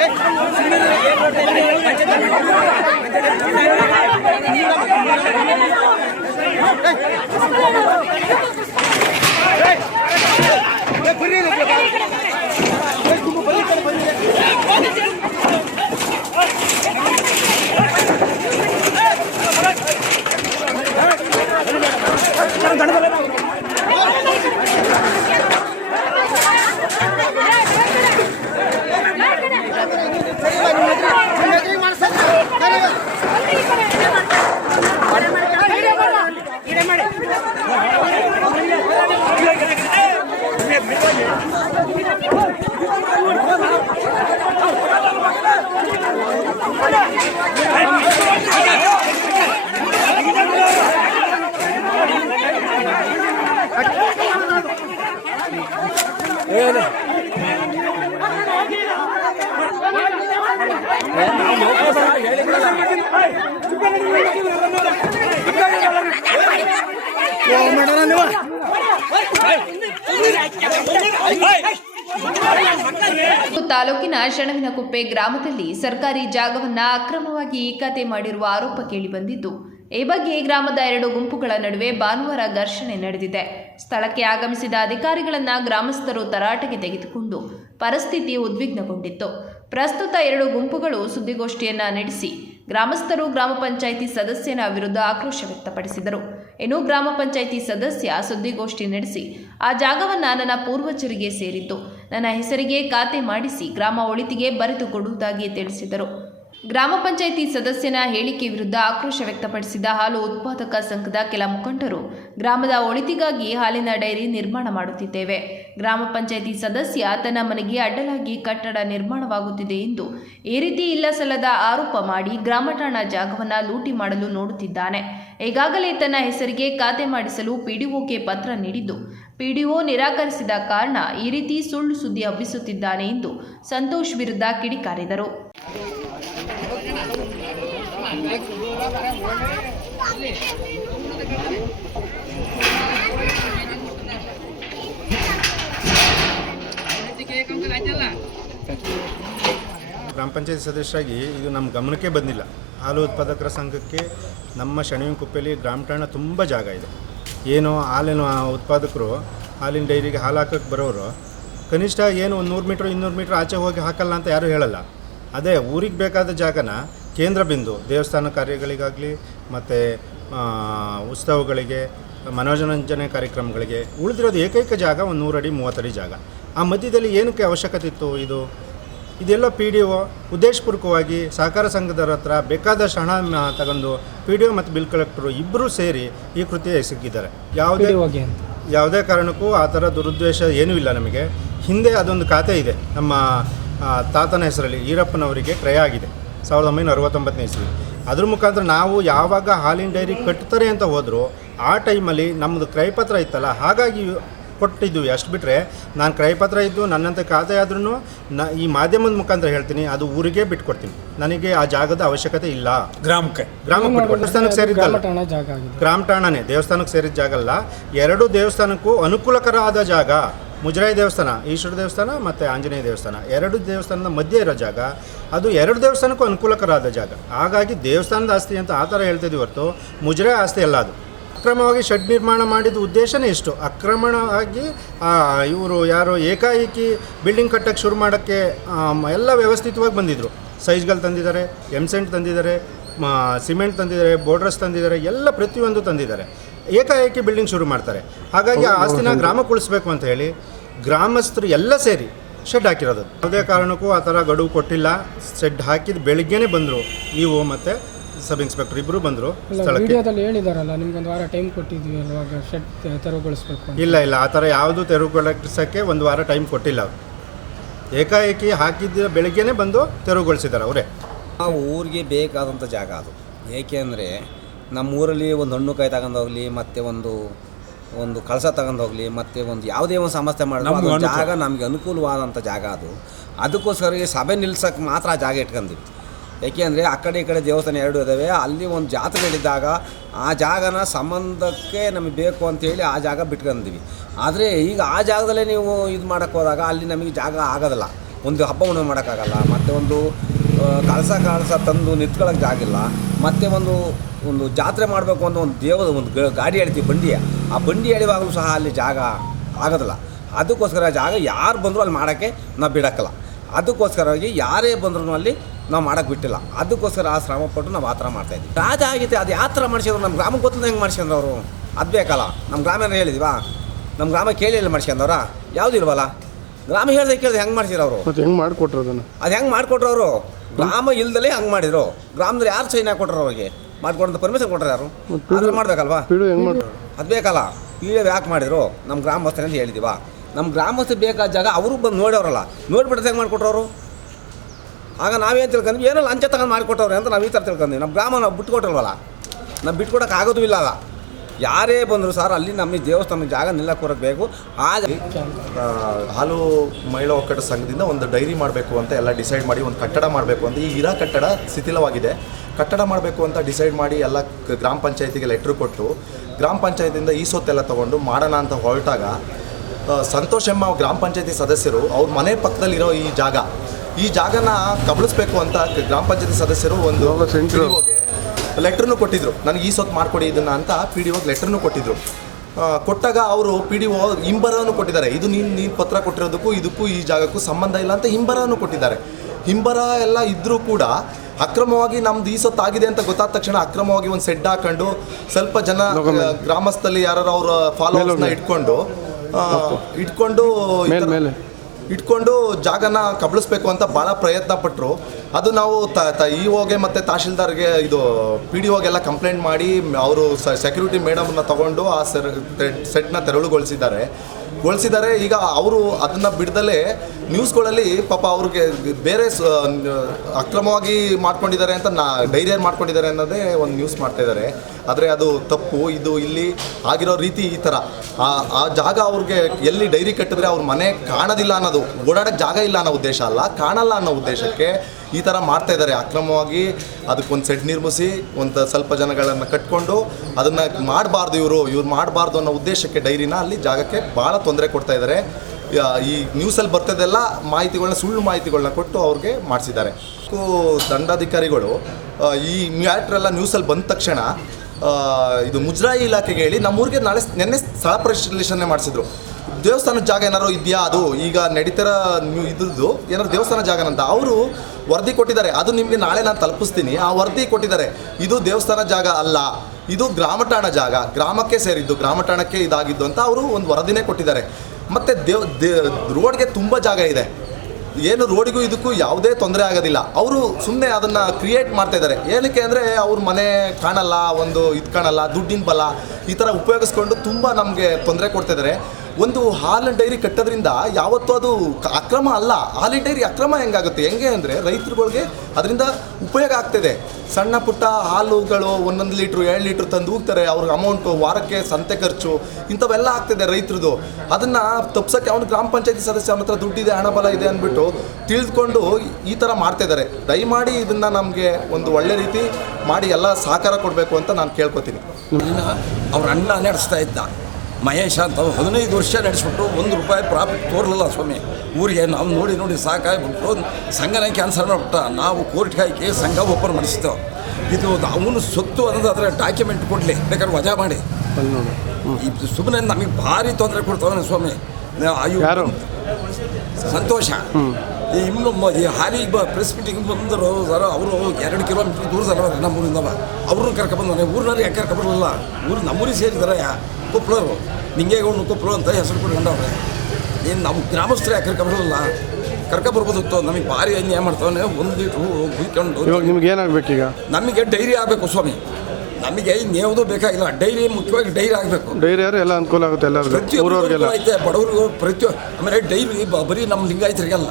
Hey! ತಾಲೂಕಿನ ಶಣವಿನಕುಪ್ಪೆ ಗ್ರಾಮದಲ್ಲಿ ಸರ್ಕಾರಿ ಜಾಗವನ್ನ ಅಕ್ರಮವಾಗಿ ಏಕತೆ ಮಾಡಿರುವ ಆರೋಪ ಕೇಳಿಬಂದಿದ್ದು ಈ ಬಗ್ಗೆ ಗ್ರಾಮದ ಎರಡು ಗುಂಪುಗಳ ನಡುವೆ ಭಾನುವಾರ ಘರ್ಷಣೆ ನಡೆದಿದೆ. ಸ್ಥಳಕ್ಕೆ ಆಗಮಿಸಿದ ಅಧಿಕಾರಿಗಳನ್ನ ಗ್ರಾಮಸ್ಥರು ತರಾಟೆಗೆ ತೆಗೆದುಕೊಂಡು ಪರಿಸ್ಥಿತಿ ಉದ್ವಿಗ್ನಗೊಂಡಿತ್ತು. ಪ್ರಸ್ತುತ ಎರಡು ಗುಂಪುಗಳು ಸುದ್ದಿಗೋಷ್ಠಿಯನ್ನ ನಡೆಸಿ ಗ್ರಾಮಸ್ಥರು ಗ್ರಾಮ ಪಂಚಾಯಿತಿ ಸದಸ್ಯನ ವಿರುದ್ಧ ಆಕ್ರೋಶ ವ್ಯಕ್ತಪಡಿಸಿದರು. ಇನ್ನು ಗ್ರಾಮ ಪಂಚಾಯಿತಿ ಸದಸ್ಯ ಸುದ್ದಿಗೋಷ್ಠಿ ನಡೆಸಿ, ಆ ಜಾಗವನ್ನು ನನ್ನ ಪೂರ್ವಜರಿಗೆ ಸೇರಿದ್ದು ನನ್ನ ಹೆಸರಿಗೆ ಖಾತೆ ಮಾಡಿಸಿ ಗ್ರಾಮ ಒಳಿತಿಗೆ ಬರೆದು ಕೊಡುವುದಾಗಿ ತಿಳಿಸಿದರು. ಗ್ರಾಮ ಪಂಚಾಯಿತಿ ಸದಸ್ಯನ ಹೇಳಿಕೆ ವಿರುದ್ಧ ಆಕ್ರೋಶ ವ್ಯಕ್ತಪಡಿಸಿದ ಹಾಲು ಉತ್ಪಾದಕ ಸಂಘದ ಕೆಲ ಮುಖಂಡರು. ಗ್ರಾಮದ ಒಳಿತಿಗಾಗಿ ಹಾಲಿನ ಡೈರಿ ನಿರ್ಮಾಣ ಮಾಡುತ್ತಿದ್ದೇವೆ. ಗ್ರಾಮ ಪಂಚಾಯಿತಿ ಸದಸ್ಯ ತನ್ನ ಮನೆಗೆ ಅಡ್ಡಲಾಗಿ ಕಟ್ಟಡ ನಿರ್ಮಾಣವಾಗುತ್ತಿದೆ ಎಂದು ಈ ರೀತಿ ಇಲ್ಲ ಸಲ್ಲದ ಆರೋಪ ಮಾಡಿ ಗ್ರಾಮ ಠಾಣಾ ಜಾಗವನ್ನು ಲೂಟಿ ಮಾಡಲು ನೋಡುತ್ತಿದ್ದಾನೆ. ಈಗಾಗಲೇ ತನ್ನ ಹೆಸರಿಗೆ ಖಾತೆ ಮಾಡಿಸಲು ಪಿಡಿಒಗೆ ಪತ್ರ ನೀಡಿದ್ದು, ಪಿಡಿಒ ನಿರಾಕರಿಸಿದ ಕಾರಣ ಈ ರೀತಿ ಸುಳ್ಳು ಸುದ್ದಿ ಹಬ್ಬಿಸುತ್ತಿದ್ದಾನೆ ಎಂದು ಸಂತೋಷ್ ವಿರುದ್ಧ ಕಿಡಿಕಾರಿದರು. ಗ್ರಾಮ ಪಂಚಾಯತ್ ಸದಸ್ಯರಾಗಿ ಇದು ನಮ್ಮ ಗಮನಕ್ಕೆ ಬಂದಿಲ್ಲ. ಹಾಲು ಉತ್ಪಾದಕರ ಸಂಘಕ್ಕೆ ನಮ್ಮ ಶನಿವಿನ ಕುಪ್ಪೆಯಲ್ಲಿ ಗ್ರಾಮ ಠಾಣ ತುಂಬ ಜಾಗ ಇದೆ. ಏನು ಹಾಲಿನ ಉತ್ಪಾದಕರು ಹಾಲಿನ ಡೈರಿಗೆ ಹಾಲು ಹಾಕಕ್ಕೆ ಬರೋರು ಕನಿಷ್ಠ ಏನು ಒಂದು ನೂರು ಮೀಟ್ರ್ ಇನ್ನೂರು ಮೀಟ್ರ್ ಆಚೆ ಹೋಗಿ ಹಾಕಲ್ಲ ಅಂತ ಯಾರೂ ಹೇಳಲ್ಲ. ಅದೇ ಊರಿಗೆ ಬೇಕಾದ ಜಾಗನ ಕೇಂದ್ರ ಬಿಂದು ದೇವಸ್ಥಾನ ಕಾರ್ಯಗಳಿಗಾಗಲಿ ಮತ್ತು ಉತ್ಸವಗಳಿಗೆ ಮನೋರಂಜನೆ ಕಾರ್ಯಕ್ರಮಗಳಿಗೆ ಉಳಿದಿರೋದು ಏಕೈಕ ಜಾಗ ಒಂದು ನೂರಡಿ ಮೂವತ್ತಡಿ ಜಾಗ. ಆ ಮಧ್ಯದಲ್ಲಿ ಏನಕ್ಕೆ ಅವಶ್ಯಕತೆ ಇತ್ತು ಇದು? ಇದೆಲ್ಲ ಪಿ ಡಿ ಒ ಉದ್ದೇಶಪೂರ್ವಕವಾಗಿ ಸಹಕಾರ ಸಂಘದವ್ರ ಹತ್ರ ಬೇಕಾದಷ್ಟು ಹಣ ತಗೊಂಡು ಪಿ ಡಿ ಒ ಮತ್ತು ಬಿಲ್ ಕಲೆಕ್ಟರು ಇಬ್ಬರೂ ಸೇರಿ ಈ ಕೃತ್ಯ ಎಸಗಿದ್ದಾರೆ. ಯಾವುದೇ ಯಾವುದೇ ಕಾರಣಕ್ಕೂ ಆ ಥರ ದುರುದ್ದೇಶ ಏನೂ ಇಲ್ಲ ನಮಗೆ. ಹಿಂದೆ ಅದೊಂದು ಖಾತೆ ಇದೆ. ನಮ್ಮ ತಾತನ ಹೆಸರಲ್ಲಿ ಈರಪ್ಪನವರಿಗೆ ಕ್ರಯ ಆಗಿದೆ. ಸಾವಿರದ ಒಂಬೈನೂರ ಅರವತ್ತೊಂಬತ್ತನೇ ಇಸ್ವಿ. ಅದ್ರ ಮುಖಾಂತರ ನಾವು ಯಾವಾಗ ಹಾಲಿನ ಡೈರಿ ಕಟ್ತಾರೆ ಅಂತ ಹೋದರೂ ಆ ಟೈಮಲ್ಲಿ ನಮ್ಮದು ಕ್ರಯಪತ್ರ ಇತ್ತಲ್ಲ ಹಾಗಾಗಿ ಕೊಟ್ಟಿದ್ವಿ. ಅಷ್ಟು ಬಿಟ್ಟರೆ ನಾನು ಕ್ರಯಪತ್ರ ಇದ್ದು ನನ್ನಂಥ ಖಾತೆ ಆದ್ರೂ ನ ಈ ಮಾಧ್ಯಮದ ಮುಖಾಂತರ ಹೇಳ್ತೀನಿ ಅದು ಊರಿಗೆ ಬಿಟ್ಕೊಡ್ತೀನಿ. ನನಗೆ ಆ ಜಾಗದ ಅವಶ್ಯಕತೆ ಇಲ್ಲ. ಗ್ರಾಮಕ್ಕೆ. ಗ್ರಾಮಕ್ಕೆ ದೇವಸ್ಥಾನಕ್ಕೆ ಸೇರಿದ್ದಲ್ಲ. ಗ್ರಾಮ ಠಾಣನೇ ದೇವಸ್ಥಾನಕ್ಕೆ ಸೇರಿದ ಜಾಗ ಅಲ್ಲ. ಎರಡು ದೇವಸ್ಥಾನಕ್ಕೂ ಅನುಕೂಲಕರವಾದ ಜಾಗ. ಮುಜರಾಯಿ ದೇವಸ್ಥಾನ, ಈಶ್ವರ ದೇವಸ್ಥಾನ ಮತ್ತು ಆಂಜನೇಯ ದೇವಸ್ಥಾನ. ಎರಡು ದೇವಸ್ಥಾನದ ಮಧ್ಯೆ ಇರೋ ಜಾಗ, ಅದು ಎರಡು ದೇವಸ್ಥಾನಕ್ಕೂ ಅನುಕೂಲಕರಾದ ಜಾಗ. ಹಾಗಾಗಿ ದೇವಸ್ಥಾನದ ಆಸ್ತಿ ಅಂತ ಆ ಥರ ಹೇಳ್ತಿದ್ವಿ ಹೊರತು, ಮುಜರಾಯಿ ಆಸ್ತಿ ಅಲ್ಲ ಅದು. ಅಕ್ರಮವಾಗಿ ಶೆಡ್ ನಿರ್ಮಾಣ ಮಾಡಿದ ಉದ್ದೇಶನೇ ಇಷ್ಟು. ಅಕ್ರಮಣವಾಗಿ ಇವರು ಯಾರು ಏಕಾಏಕಿ ಬಿಲ್ಡಿಂಗ್ ಕಟ್ಟಕ್ಕೆ ಶುರು ಮಾಡೋಕ್ಕೆ ಎಲ್ಲ ವ್ಯವಸ್ಥಿತವಾಗಿ ಬಂದಿದ್ದರು ಸೈಜ್ಗಳು ತಂದಿದ್ದಾರೆ ಎಮ್ಸೆಂಟ್ ತಂದಿದ್ದಾರೆ ಸಿಮೆಂಟ್ ತಂದಿದ್ದಾರೆ ಬೋರ್ಡ್ರಸ್ ತಂದಿದ್ದಾರೆ, ಎಲ್ಲ ಪ್ರತಿಯೊಂದು ತಂದಿದ್ದಾರೆ. ಏಕಾಏಕಿ ಬಿಲ್ಡಿಂಗ್ ಶುರು ಮಾಡ್ತಾರೆ. ಹಾಗಾಗಿ ಆ ಆಸ್ತಿನ ಗ್ರಾಮಕ್ಕೆ ಉಳಿಸ್ಬೇಕು ಅಂತ ಹೇಳಿ ಗ್ರಾಮಸ್ಥರು ಎಲ್ಲ ಸೇರಿ ಶೆಡ್ ಹಾಕಿರೋದು. ಯಾವುದೇ ಕಾರಣಕ್ಕೂ ಆ ಥರ ಗಡುವು ಕೊಟ್ಟಿಲ್ಲ. ಶೆಡ್ ಹಾಕಿದ ಬೆಳಿಗ್ಗೆನೇ ಬಂದರು ಇವು ಮತ್ತು ಸಬ್ ಇನ್ಸ್ಪೆಕ್ಟರ್ ಇಬ್ಬರು ಬಂದರು ವಿಡಿಯೋದಲ್ಲಿ ಹೇಳಿದಾರಲ್ಲ ನಿಮ್ಗೊಂದು ವಾರ ಟೈಮ್ ಕೊಟ್ಟಿದ್ವಿ ಅಲ್ವಾಗ ಶೆಡ್ ತೆರವುಗೊಳಿಸ್ಬೇಕು ಇಲ್ಲ ಇಲ್ಲ ಆ ಥರ ಯಾವುದು ತೆರವುಗೊಳಿಸೋಕ್ಕೆ ಒಂದು ವಾರ ಟೈಮ್ ಕೊಟ್ಟಿಲ್ಲ ಅವರು. ಏಕಾಏಕಿ ಹಾಕಿದ್ದ ಬೆಳಿಗ್ಗೆನೇ ಬಂದು ತೆರವುಗೊಳಿಸಿದ್ದಾರೆ ಅವರೇ. ಆ ಊರಿಗೆ ಬೇಕಾದಂಥ ಜಾಗ ಅದು. ಏಕೆಂದರೆ ನಮ್ಮ ಊರಲ್ಲಿ ಒಂದು ಹಣ್ಣು ಕಾಯಿ ತಗೊಂಡೋಗ್ಲಿ ಮತ್ತೆ ಒಂದು ಒಂದು ಕಳಸ ತಗೊಂಡೋಗ್ಲಿ ಮತ್ತು ಒಂದು ಯಾವುದೇ ಒಂದು ಸಮಸ್ಯೆ ನಮ್ಗೆ ಜಾಗ ನಮಗೆ ಅನುಕೂಲವಾದಂಥ ಜಾಗ ಅದು. ಅದಕ್ಕೋಸ್ಕರ ಈ ಸಭೆ ನಿಲ್ಸೋಕ್ಕೆ ಮಾತ್ರ ಆ ಜಾಗ ಇಟ್ಕೊಂಡಿವಿ ಏಕೆಂದರೆ ಆ ಕಡೆ ಈ ಕಡೆ ದೇವಸ್ಥಾನ ಎರಡು ಇದ್ದಾವೆ ಅಲ್ಲಿ ಒಂದು ಜಾತ್ರೆ ನಡೆದಾಗ ಆ ಜಾಗನ ಸಂಬಂಧಕ್ಕೆ ನಮಗೆ ಬೇಕು ಅಂತೇಳಿ ಆ ಜಾಗ ಬಿಟ್ಕೊಂಡಿವಿ ಆದರೆ ಈಗ ಆ ಜಾಗದಲ್ಲೇ ನೀವು ಇದು ಮಾಡೋಕ್ಕೆ ಹೋದಾಗ ಅಲ್ಲಿ ನಮಗೆ ಜಾಗ ಆಗೋದಿಲ್ಲ. ಒಂದು ಹಬ್ಬ ಹುಣ್ಣಿಮೆ ಮಾಡೋಕ್ಕಾಗಲ್ಲ ಮತ್ತು ಒಂದು ಕಳಸ ಕಳಸ ತಂದು ನಿಂತ್ಕೊಳ್ಳೋಕೆ ಜಾಗಿಲ್ಲ ಮತ್ತು ಒಂದು ಒಂದು ಜಾತ್ರೆ ಮಾಡಬೇಕು ಅಂತ ಒಂದು ದೇವದ ಒಂದು ಗಾಡಿ ಎಳಿತೀವಿ ಬಂಡಿ ಆ ಬಂಡಿ ಎಳೆಯುವಾಗಲೂ ಸಹ ಅಲ್ಲಿ ಜಾಗ ಆಗೋದಿಲ್ಲ. ಅದಕ್ಕೋಸ್ಕರ ಜಾಗ ಯಾರು ಬಂದರೂ ಅಲ್ಲಿ ಮಾಡೋಕ್ಕೆ ನಾವು ಬಿಡೋಕ್ಕಲ್ಲ. ಅದಕ್ಕೋಸ್ಕರವಾಗಿ ಯಾರೇ ಬಂದ್ರೂ ಅಲ್ಲಿ ನಾವು ಮಾಡೋಕ್ಕೆ ಬಿಟ್ಟಿಲ್ಲ. ಅದಕ್ಕೋಸ್ಕರ ಆ ಶ್ರಮ ಪಟ್ಟು ನಾವು ಆ ಥರ ಮಾಡ್ತಾಯಿದ್ವಿ ರಾಜ ಆಗೈತೆ ಅದು ಯಾವ ಥರ ಮಾಡಿಸಿದ್ರು? ನಮ್ಮ ಗ್ರಾಮಕ್ಕೆ ಗೊತ್ತಿಲ್ಲ ಹೆಂಗೆ ಮಾಡ್ಸ್ಕೊಂಡ್ರು ಅವರು? ಅದು ಬೇಕಲ್ಲ. ನಮ್ಮ ಗ್ರಾಮ ಹೇಳಿದ್ವಾ? ನಮ್ಮ ಗ್ರಾಮ ಕೇಳಿ ಎಲ್ಲಿ ಮಾಡ್ಸ್ಕೊಂಡವ್ರ ಯಾವುದು ಇಲ್ವಲ್ಲ? ಗ್ರಾಮ ಹೇಳ್ದೆ ಕೇಳಿದೆ ಹೆಂಗೆ ಮಾಡ್ಸಿದ್ರು ಅವರು? ಮತ್ತೆ ಹೆಂಗೆ ಮಾಡಿಕೊಟ್ರು ಅದನ್ನು? ಅದು ಹೆಂಗೆ ಮಾಡಿಕೊಟ್ರು ಅವರು? ಗ್ರಾಮ ಇಲ್ದಲೇ ಹಂಗೆ ಮಾಡಿದರು. ಗ್ರಾಮದಲ್ಲಿ ಯಾರು ಸೈನ್ ಹಾಕೊಟ್ರು ಅವ್ರಿಗೆ? ಮಾಡ್ಕೊಂಡಂತ ಪರ್ಮಿಷನ್ ಕೊಟ್ಟರೆ ಯಾರು? ಆದ್ರೆ ಮಾಡ್ಬೇಕಲ್ವಾ? ಪೀಡು ಹೆಂಗೆ ಮಾಡಿ ಅದು ಬೇಕಲ್ಲ. ಈಗ ಯಾಕೆ ಮಾಡಿದ್ರು? ನಮ್ಮ ಗ್ರಾಮಸ್ಥರೇ ಅಂತ ಹೇಳಿದೀವ. ನಮ್ಮ ಗ್ರಾಮಸ್ಥರು ಬೇಕಾದ ಜಾಗ ಅವರು ಬಂದು ನೋಡೋರಲ್ಲ. ನೋಡ್ಬಿಟ್ಟು ಹೆಂಗೆ ಮಾಡಿಕೊಟ್ರವರು ಆಗ ನಾವೇನು ತಿಳ್ಕೊಂಡ್ವಿ? ಏನೋ ಲಂಚ ತಗೊಂಡು ಮಾಡಿಕೊಟ್ಟವ್ರೆ ಅಂತ ನಾವು ಈ ಥರ ತಿಳ್ಕೊಂಡ್ವಿ. ನಮ್ಮ ಗ್ರಾಮ ನಾವು ಬಿಟ್ಕೊಟ್ರಲ್ವಲ್ಲ ನಾವು ಬಿಟ್ಕೊಡೋಕೆ ಆಗೋದು ಇಲ್ಲ ಅಲ್ಲ. ಯಾರೇ ಬಂದರು ಸರ್ ಅಲ್ಲಿ ನಮ್ಮ ದೇವಸ್ಥಾನಕ್ಕೆ ಜಾಗ ನಿಲ್ಲಕ್ಕೆ ಬೇಕು. ಆಗ ಹಾಲು ಮಹಿಳಾ ಒಕ್ಕೂಟ ಸಂಘದಿಂದ ಒಂದು ಡೈರಿ ಮಾಡಬೇಕು ಅಂತ ಎಲ್ಲ ಡಿಸೈಡ್ ಮಾಡಿ ಒಂದು ಕಟ್ಟಡ ಮಾಡಬೇಕು ಅಂತ ಈ ಇರೋ ಕಟ್ಟಡ ಶಿಥಿಲವಾಗಿದೆ. ಕಟ್ಟಡ ಮಾಡಬೇಕು ಅಂತ ಡಿಸೈಡ್ ಮಾಡಿ ಎಲ್ಲ ಗ್ರಾಮ ಪಂಚಾಯತಿಗೆ ಲೆಟ್ರ್ ಕೊಟ್ಟು ಗ್ರಾಮ ಪಂಚಾಯತಿಯಿಂದ ಈ ಸೊತ್ತೆಲ್ಲ ತೊಗೊಂಡು ಮಾಡೋಣ ಅಂತ ಹೊರಟಾಗ ಸಂತೋಷ್ ಎಂಬ ಗ್ರಾಮ ಪಂಚಾಯತಿ ಸದಸ್ಯರು ಅವ್ರ ಮನೆ ಪಕ್ಕದಲ್ಲಿರೋ ಈ ಜಾಗ ಈ ಜಾಗನ ಕಬಳಿಸ್ಬೇಕು ಅಂತ ಗ್ರಾಮ ಪಂಚಾಯತಿ ಸದಸ್ಯರು ಒಂದು. ಲೆಟ್ರನ್ನು ಕೊಟ್ಟಿದ್ರು. ನನಗೆ ಈ ಸೊತ್ತು ಮಾಡಿಕೊಡಿ ಇದನ್ನು ಅಂತ ಪಿ ಡಿ ಒಗೆ ಲೆಟ್ರನ್ನು ಕೊಟ್ಟಿದ್ರು. ಕೊಟ್ಟಾಗ ಅವರು ಪಿ ಡಿ ಒ ಹಿಂಬರವನ್ನು ಕೊಟ್ಟಿದ್ದಾರೆ. ಇದು ನೀನು ನೀನು ಪತ್ರ ಕೊಟ್ಟಿರೋದಕ್ಕೂ ಇದಕ್ಕೂ ಈ ಜಾಗಕ್ಕೂ ಸಂಬಂಧ ಇಲ್ಲ ಅಂತ ಹಿಂಬರವನ್ನು ಕೊಟ್ಟಿದ್ದಾರೆ. ಹಿಂಬರ ಎಲ್ಲ ಇದ್ದರೂ ಕೂಡ ಅಕ್ರಮವಾಗಿ ನಮ್ದು ಈ ಸೊತ್ತು ಆಗಿದೆ ಅಂತ ಗೊತ್ತಾದ ತಕ್ಷಣ ಅಕ್ರಮವಾಗಿ ಒಂದು ಸೆಡ್ ಹಾಕೊಂಡು ಸ್ವಲ್ಪ ಜನ ಗ್ರಾಮಸ್ಥಲ್ಲಿ ಯಾರು ಅವ್ರ ಫಾಲೋವರ್ಸ್ನ ಇಟ್ಕೊಂಡು ಇಟ್ಕೊಂಡು ಇಟ್ಕೊಂಡು ಜಾಗನ ಕಬಳಿಸ್ಬೇಕು ಅಂತ ಭಾಳ ಪ್ರಯತ್ನ ಪಟ್ಟರು ಅದು ನಾವು ತ ತ, ಇ ಓಗೆ ಮತ್ತು ತಹಶೀಲ್ದಾರ್ಗೆ ಇದು ಪಿ ಡಿ ಓಗೆಲ್ಲ ಕಂಪ್ಲೇಂಟ್ ಮಾಡಿ ಅವರು ಸೆಕ್ಯೂರಿಟಿ ಮೇಡಮ್ನ ತಗೊಂಡು ಆ ಸೆರ್ ಸೆಟ್ನ ತೆರಳುಗೊಳಿಸಿದ್ದಾರೆ. ಗೊಳಿಸಿದ್ದಾರೆ, ಈಗ ಅವರು ಅದನ್ನು ಬಿಡ್ದಲೇ ನ್ಯೂಸ್ಗಳಲ್ಲಿ ಪಾಪ ಅವ್ರಿಗೆ ಬೇರೆ ಅಕ್ರಮವಾಗಿ ಮಾಡ್ಕೊಂಡಿದ್ದಾರೆ ಅಂತ ನಾ ಡೈರಿಯರ್ ಮಾಡ್ಕೊಂಡಿದ್ದಾರೆ ಅನ್ನೋದೇ ಒಂದು ನ್ಯೂಸ್ ಮಾಡ್ತಾ ಇದ್ದಾರೆ. ಆದರೆ ಅದು ತಪ್ಪು, ಇದು ಇಲ್ಲಿ ಆಗಿರೋ ರೀತಿ ಈ ಥರ ಆ ಜಾಗ ಅವ್ರಿಗೆ ಎಲ್ಲಿ ಡೈರಿ ಕಟ್ಟಿದ್ರೆ ಅವ್ರ ಮನೆ ಕಾಣೋದಿಲ್ಲ ಅನ್ನೋದು ಓಡಾಡೋಕ್ಕೆ ಜಾಗ ಇಲ್ಲ ಅನ್ನೋ ಉದ್ದೇಶ ಅಲ್ಲ, ಕಾಣಲ್ಲ ಅನ್ನೋ ಉದ್ದೇಶಕ್ಕೆ ಈ ಥರ ಮಾಡ್ತಾ ಇದ್ದಾರೆ. ಅಕ್ರಮವಾಗಿ ಅದಕ್ಕೊಂದು ಸೆಟ್ ನಿರ್ಮಿಸಿ, ಒಂದು ಸ್ವಲ್ಪ ಜನಗಳನ್ನು ಕಟ್ಕೊಂಡು ಅದನ್ನು ಮಾಡಬಾರ್ದು ಇವರು. ಇವ್ರು ಮಾಡಬಾರ್ದು ಅನ್ನೋ ಉದ್ದೇಶಕ್ಕೆ ಡೈರಿನ ಅಲ್ಲಿ ಜಾಗಕ್ಕೆ ಭಾಳ ತೊಂದರೆ ಕೊಡ್ತಾ ಇದ್ದಾರೆ. ಈ ನ್ಯೂಸಲ್ಲಿ ಬರ್ತದೆಲ್ಲ ಮಾಹಿತಿಗಳನ್ನ ಸುಳ್ಳು ಮಾಹಿತಿಗಳನ್ನ ಕೊಟ್ಟು ಅವ್ರಿಗೆ ಮಾಡಿಸಿದ್ದಾರೆ. ದಂಡಾಧಿಕಾರಿಗಳು ಈ ಮ್ಯಾಟ್ರೆಲ್ಲ ನ್ಯೂಸಲ್ಲಿ ಬಂದ ತಕ್ಷಣ ಇದು ಮುಜರಾಯಿ ಇಲಾಖೆಗೆ ಹೇಳಿ ನಮ್ಮೂರಿಗೆ ನಾಳೆ ನಿನ್ನೆ ಸ್ಥಳ ಪರಿಶೀಲನೆ ಮಾಡಿಸಿದ್ರು. ದೇವಸ್ಥಾನದ ಜಾಗ ಏನಾರು ಇದೆಯಾ ಅದು? ಈಗ ನಡೀತಿರೋ ಇದ್ರದ್ದು ಏನಾದ್ರು ದೇವಸ್ಥಾನ ಜಾಗನಂತ ಅವರು ವರದಿ ಕೊಟ್ಟಿದ್ದಾರೆ. ಅದು ನಿಮಗೆ ನಾಳೆ ನಾನು ತಲುಪಿಸ್ತೀನಿ. ಆ ವರದಿ ಕೊಟ್ಟಿದ್ದಾರೆ. ಇದು ದೇವಸ್ಥಾನ ಜಾಗ ಅಲ್ಲ. ಇದು ಗ್ರಾಮಠಾಣ ಜಾಗ. ಗ್ರಾಮಕ್ಕೆ ಸೇರಿದ್ದು, ಗ್ರಾಮಠಾಣಕ್ಕೆ ಇದಾಗಿದ್ದು ಅಂತ ಅವರು ಒಂದು ವರದಿನೇ ಕೊಟ್ಟಿದ್ದಾರೆ. ಮತ್ತು ದೇವ್, ದೇ, ರೋಡ್ಗೆ ತುಂಬ ಜಾಗ ಇದೆ. ಏನು ರೋಡಿಗೂ ಇದಕ್ಕೂ ಯಾವುದೇ ತೊಂದರೆ ಆಗೋದಿಲ್ಲ. ಅವರು ಸುಮ್ಮನೆ ಅದನ್ನು ಕ್ರಿಯೇಟ್ ಮಾಡ್ತಾ ಇದ್ದಾರೆ. ಏನಕ್ಕೆ ಅಂದರೆ ಅವ್ರ ಮನೆ ಕಾಣಲ್ಲ, ಒಂದು ಇದು ಕಾಣಲ್ಲ, ದುಡ್ಡಿನ ಬಲ, ಈ ಥರ ಉಪಯೋಗಿಸ್ಕೊಂಡು ತುಂಬ ನಮಗೆ ತೊಂದರೆ ಕೊಡ್ತಾ ಇದ್ದಾರೆ. ಒಂದು ಹಾಲಿನ ಡೈರಿ ಕಟ್ಟೋದ್ರಿಂದ ಯಾವತ್ತೂ ಅದು ಅಕ್ರಮ ಅಲ್ಲ. ಹಾಲಿನ ಡೈರಿ ಅಕ್ರಮ ಹೆಂಗಾಗುತ್ತೆ? ಹೆಂಗೆ ಅಂದರೆ ರೈತರುಗಳಿಗೆ ಅದರಿಂದ ಉಪಯೋಗ ಆಗ್ತಿದೆ. ಸಣ್ಣ ಪುಟ್ಟ ಹಾಲುಗಳು ಒಂದೊಂದು ಲೀಟ್ರು, ಎರಡು ಲೀಟ್ರ್ ತಂದು ಹೋಗ್ತಾರೆ. ಅವ್ರಿಗೆ ಅಮೌಂಟು ವಾರಕ್ಕೆ ಸಂತೆ ಖರ್ಚು, ಇಂಥವೆಲ್ಲ ಆಗ್ತಿದೆ ರೈತರದು. ಅದನ್ನು ತಪ್ಸೋಕ್ಕೆ ಅವನು ಗ್ರಾಮ ಪಂಚಾಯತಿ ಸದಸ್ಯ ಅವನ ಹತ್ರ ದುಡ್ಡಿದೆ, ಹಣಬಲ ಇದೆ ಅಂದ್ಬಿಟ್ಟು ತಿಳಿದುಕೊಂಡು ಈ ಥರ ಮಾಡ್ತಾ ಇದ್ದಾರೆ. ದಯಮಾಡಿ ಇದನ್ನು ನಮಗೆ ಒಂದು ಒಳ್ಳೆ ರೀತಿ ಮಾಡಿ ಎಲ್ಲ ಸಹಕಾರ ಕೊಡಬೇಕು ಅಂತ ನಾನು ಕೇಳ್ಕೊತೀನಿ. ಅವ್ರ ಅಣ್ಣ ನಡೆಸ್ತಾ ಇದ್ದ. ಮಹೇಶ ಅಂತ ಹದಿನೈದು ವರ್ಷ ನಡೆಸ್ಬಿಟ್ಟು ಒಂದು ರೂಪಾಯಿ ಪ್ರಾಫಿಟ್ ತೋರಲಿಲ್ಲ ಸ್ವಾಮಿ. ಊರಿಗೆ ನಾವು ನೋಡಿ ನೋಡಿ ಸಾಕಾಗ್ಬಿಟ್ಟು ಸಂಘನ ಕ್ಯಾನ್ಸಲ್ ಮಾಡಿಬಿಟ್ಟ. ನಾವು ಕೋರ್ಟ್ಗೆ ಹಾಕಿ ಸಂಘ ಓಪನ್ ಮಾಡಿಸ್ತೇವೆ ಇದು ಅವನು ಸೊತ್ತು ಅನ್ನೋದಾದ್ರೆ ಡಾಕ್ಯುಮೆಂಟ್ ಕೊಡಲಿ. ಬೇಕಾದ್ರೆ ವಜಾ ಮಾಡಿ. ಇದು ಸುಮ್ಮನೆ ನಮಗೆ ಭಾರಿ ತೊಂದರೆ ಕೊಡ್ತಾವನೆ ಸ್ವಾಮಿ. ಯಾರು? ಸಂತೋಷ. ಈ ಇನ್ನು ಈ ಹಾಲಿ ಪ್ರೆಸ್ ಮೀಟಿಂಗ್ ಬಂದರು ಸರ್ ಅವರು ಎರಡು ಕಿಲೋಮೀಟ್ರ್ ದೂರದಲ್ಲ ನಮ್ಮೂರಿಂದವ ಅವ್ರನ್ನ ಕರ್ಕೊಬಂದವನೆ ಊರಿನವ್ರು ಯಾಕೆ ಕರ್ಕೊಬರಲಿಲ್ಲ ಊರು ನಮ್ಮೂರಿಗೆ ಸೇರಿದಾರೆ. ಕೊಪ್ಪಳರು ನಿಂಗೇಗೌಡನು ಕೊಪ್ಪಳು ಅಂತ ಹೆಸರು ಕೊಟ್ಕೊಂಡವ್ರೆ ಏನು ನಮ್ಮ ಗ್ರಾಮಸ್ಥರು ಯಾಕೆ ಕರ್ಕೊಬರಲ್ಲ ಕರ್ಕೊಬರ್ಬೋದಿತ್ತು ನಮಗೆ ಭಾರಿ ಅನ್ಯಾಯ ಮಾಡ್ತಾವನೆ. ಒಂದು ಲೀಟ್ರು ಹುಯ್ಕೊಂಡು ಇವಾಗ ನಿಮ್ಗೆ ಈಗ? ನಮಗೆ ಡೈರಿ ಆಗಬೇಕು ಸ್ವಾಮಿ. ನಮಗೆ ಇನ್ಯಾವುದೂ ಬೇಕಾಗಿಲ್ಲ. ಡೈರಿ ಮುಖ್ಯವಾಗಿ ಡೈರಿ ಆಗಬೇಕು. ಡೈರಿ ಆದರೆ ಎಲ್ಲ ಅನುಕೂಲ ಆಗುತ್ತೆ ಎಲ್ಲರಿಗೂ ಐತೆ ಬಡವರಿಗೂ ಪ್ರತಿಯೊ ಆಮೇಲೆ ಡೈರಿ ಬರೀ ನಮ್ಮ ಲಿಂಗಾಯತರಿಗೆಲ್ಲ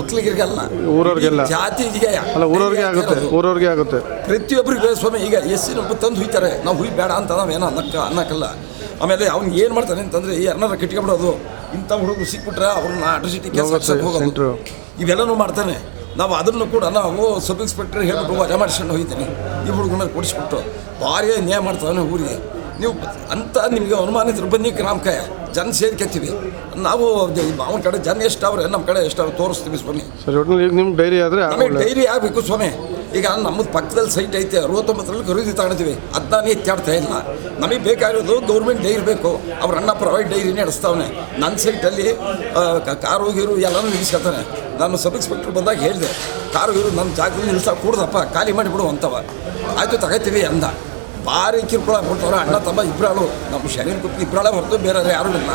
ಒಕ್ಕಲಿಗರಿಗೆಲ್ಲ ಊರವ್ರಿಗೆಲ್ಲ. ಜಾತಿ ಜಾತಿಗೆ ಅಲ್ಲ ಊರವ್ರಿಗೆ ಆಗುತ್ತೆ. ಊರವ್ರಿಗೆ ಆಗುತ್ತೆ. ಪ್ರತಿಯೊಬ್ಬರಿಗೆ ಸ್ವಾಮಿ ಈಗ ಎಸ್ ಸಿ ನಮ್ಮ ತಂದು ಹುಯ್ತಾರೆ. ನಾವು ಹುಯ್ ಬೇಡ ಅಂತ ನಾವೇನೋ ಅನ್ನಕ್ಕ ಅನ್ನಕ್ಕಲ್ಲ ಆಮೇಲೆ ಅವ್ನು ಏನು ಮಾಡ್ತಾನೆ ಅಂತಂದ್ರೆ ಈ ಅನ್ನಾರ ಕಿಟ್ಕೊಂಡ್ಬಿಡೋದು ಇಂಥ ಹುಡುಗರು ಸಿಕ್ಬಿಟ್ರೆ ಅವ್ರನ್ನ ಅಡ್ರೆಸಿಟಿ ಹೋಗುತ್ತೆ, ಕೆಲಸ ಹೋಗೋದು. ಇವೆಲ್ಲನೂ ಮಾಡ್ತಾನೆ. ನಾವು ಅದನ್ನು ಕೂಡ ನಾವು ಸಬ್ ಇನ್ಸ್ಪೆಕ್ಟರ್ ಹೇಳ್ಬಿಟ್ಟು ವಜಾ ಮಾಡಿಸ್ಕೊಂಡು ಹೋಗ್ತೀನಿ ಈ ಹುಡುಗನ ಕೊಡಿಸ್ಬಿಟ್ಟು ಭಾರಿ ನ್ಯಾಯ ಮಾಡ್ತಾನೆ ಊರಿಗೆ. ನೀವು ಅಂತ ನಿಮಗೆ ಅನುಮಾನ ಇದ್ರೆ ಬನ್ನಿ ಗ್ರಾಮಕ್ಕೆ ಜನ ಸೇರ್ಕೊತೀವಿ ನಾವು ಅವನ ಕಡೆ ಜನ ಎಷ್ಟಾವ್ರೆ ನಮ್ಮ ಕಡೆ ಎಷ್ಟಾವ್ರೆ ತೋರಿಸ್ತೀವಿ ಸ್ವಾಮಿ ಸರಿ ಒಟ್ಟಿನಲ್ಲಿ ಈಗ ನಿಮ್ಗೆ ಡೈರಿ ಆದರೆ ನಮಗೆ ಡೈರಿ ಆಗಬೇಕು ಸ್ವಾಮಿ. ಈಗ ನಮ್ಮದು ಪಕ್ಕದಲ್ಲಿ ಸೈಟ್ ಐತೆ, ಅರವತ್ತೊಂಬತ್ತರಲ್ಲಿ ಖರೀದಿ ತಗೊಳ್ತೀವಿ ಅದನ್ನ ಎತ್ತಾಡ್ತಾ ಇಲ್ಲ. ನಮಗೆ ಬೇಕಾಗಿರೋದು ಗೌರ್ಮೆಂಟ್ ಡೈರಿ ಬೇಕು ಅವ್ರ ಅಣ್ಣ ಪ್ರೈವೇಟ್ ಡೈರಿನೇ ನಡೆಸ್ತಾವನೆ. ನನ್ನ ಸೈಟಲ್ಲಿ ಕಾರು, ಗೀರು ಎಲ್ಲನೂ ನಿಲ್ಲಿಸ್ಕೊತಾನೆ ನಾನು ಸಬ್ ಇನ್ಸ್ಪೆಕ್ಟರ್ ಬಂದಾಗ ಹೇಳಿದೆ, ಕಾರು, ಗೀರು ನನ್ನ ಜಾಗದಲ್ಲಿ ನಿಲ್ಸಕ್ಕೆ ಕೂಡ್ದಪ್ಪ, ಖಾಲಿ ಮಾಡಿಬಿಡು ಅಂತವ. ಆಯಿತು, ತಗೋತೀವಿ, ಅಂದ. ಭಾರಿ ಕಿರುಕುಳ ಕೊಡ್ತಾವ್ರೆ ಅಣ್ಣ, ತಮ್ಮ ಇಬ್ಬರಾಳು ನಮ್ಮ ಶರೀರ ಇಬ್ಬರಾಳೆ ಹೊರತು ಬೇರೆ ಯಾರೂ ಇಲ್ಲ.